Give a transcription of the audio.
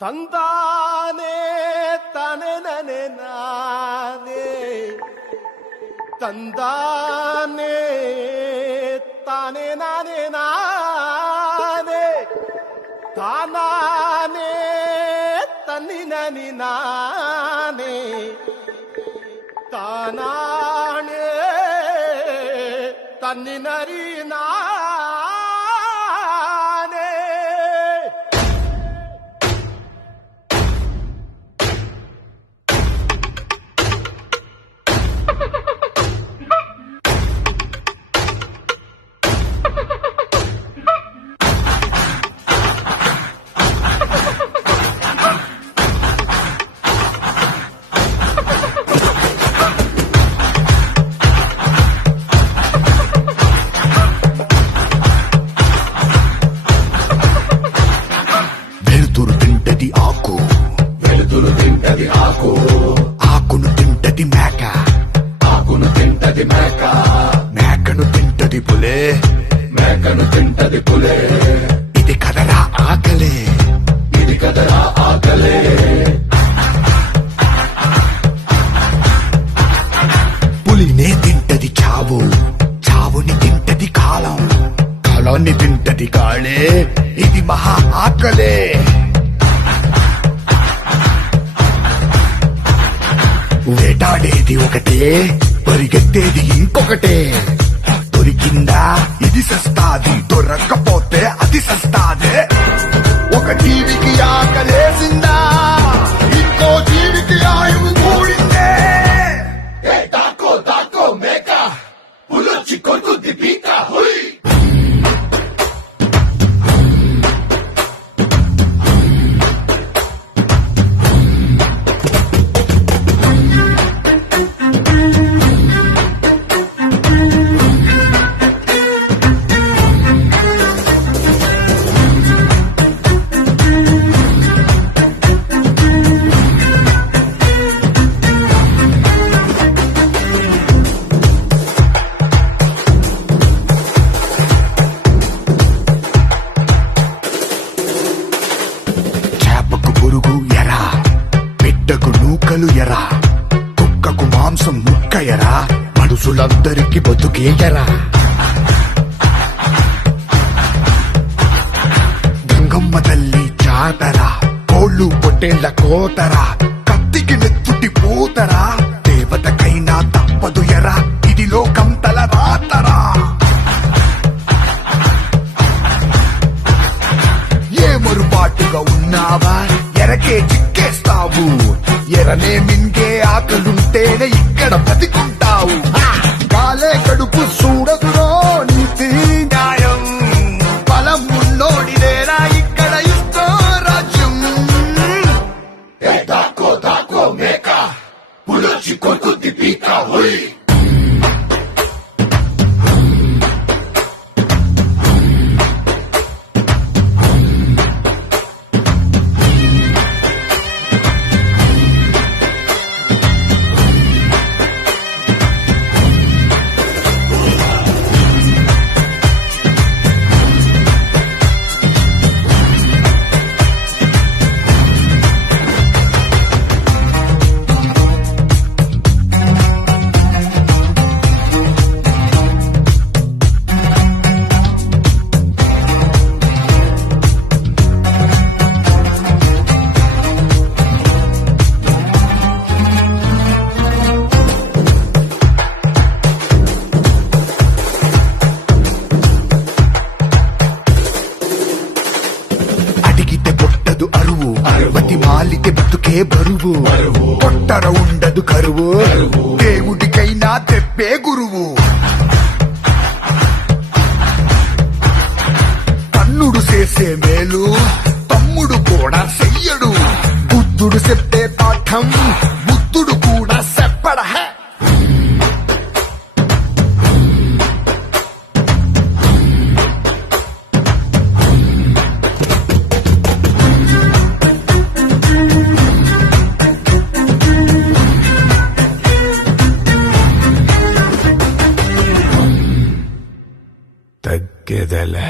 ತಂದಾನೆ ತಾನೆ ನನೆ ನಾನೇ ತಂದಾನೆ ತಾನೆ ನಾನೇ ನಾನೇ ತಾನಾನೆ ತನ್ನಿ ನನಿ ನಾನೇ ತಾನಾನೆ ತನ್ನಿ ನರಿ ನಾ ఆకును తింటది మేక, ఆకును తింటది మేక, మేకను తింటది పులే, మేకను తింటది పులే. ఇది కదరా ఆకలే, ఇది కదరా ఆకలే. పులినే తింటది చావు, చావుని తింటది కాలం, కాలాన్ని తింటది కాళే, ఇది మహా ఆకలే. వేటాడేది ఒకటే, పరిగెత్తేది ఇంకొకటే. దొరికిందా ఇది సస్తాది, దొరక్కపోతే అది సస్తాదే. ఒక జీవికి ఆకలేసిందా, ఇంకో జీవికి ఆయువు కూడిందే. దాకో దాకో మేక, పులొచ్చి కొరుకుద్ది పీక. హుయ్ పురుగు ఎరా, బిడ్డకు నూకలు ఎరా, కుక్కకు మాంసం ముక్క ఎరా, మనుషులందరికీ బతుకే ఎరా. గంగమ్మ తల్లి జాతరా, కోళ్ళు పొట్టేళ్ల కోతరా, కత్తికి నెత్తుటి పూతరా, దేవతకైనా తప్పదు ఎరా, ఇది లోకం తల రాతరా. ఏ మరుపాటుగా ఉన్నావా, ఎరకే చిక్కేస్తావు, ఎరనే మింగే ఆకలుంటేనే ఇక్కడ బతికుంటావు. కాలే కడుపు చూడదురో నీతి న్యాయం, బలం ఉన్నోడిదేనా ఇక్కడ ఇస్తో రాజ్యం. దాకో దాకో మేక, పులొచ్చి కొరుకుద్ది పీక. హుయ్ అరువు, బతి మాలితే బతుకే బరువు, కొట్టర ఉండదు కరువు, దేవుడికైనా తెప్పే గురువు. తన్నుడు చేసే మేలు తమ్ముడు కూడా చెయ్యడు, బుద్ధుడు చెప్పే పాఠం బుద్ధుడు కూడా చెప్పడ. తగ్గేదలే.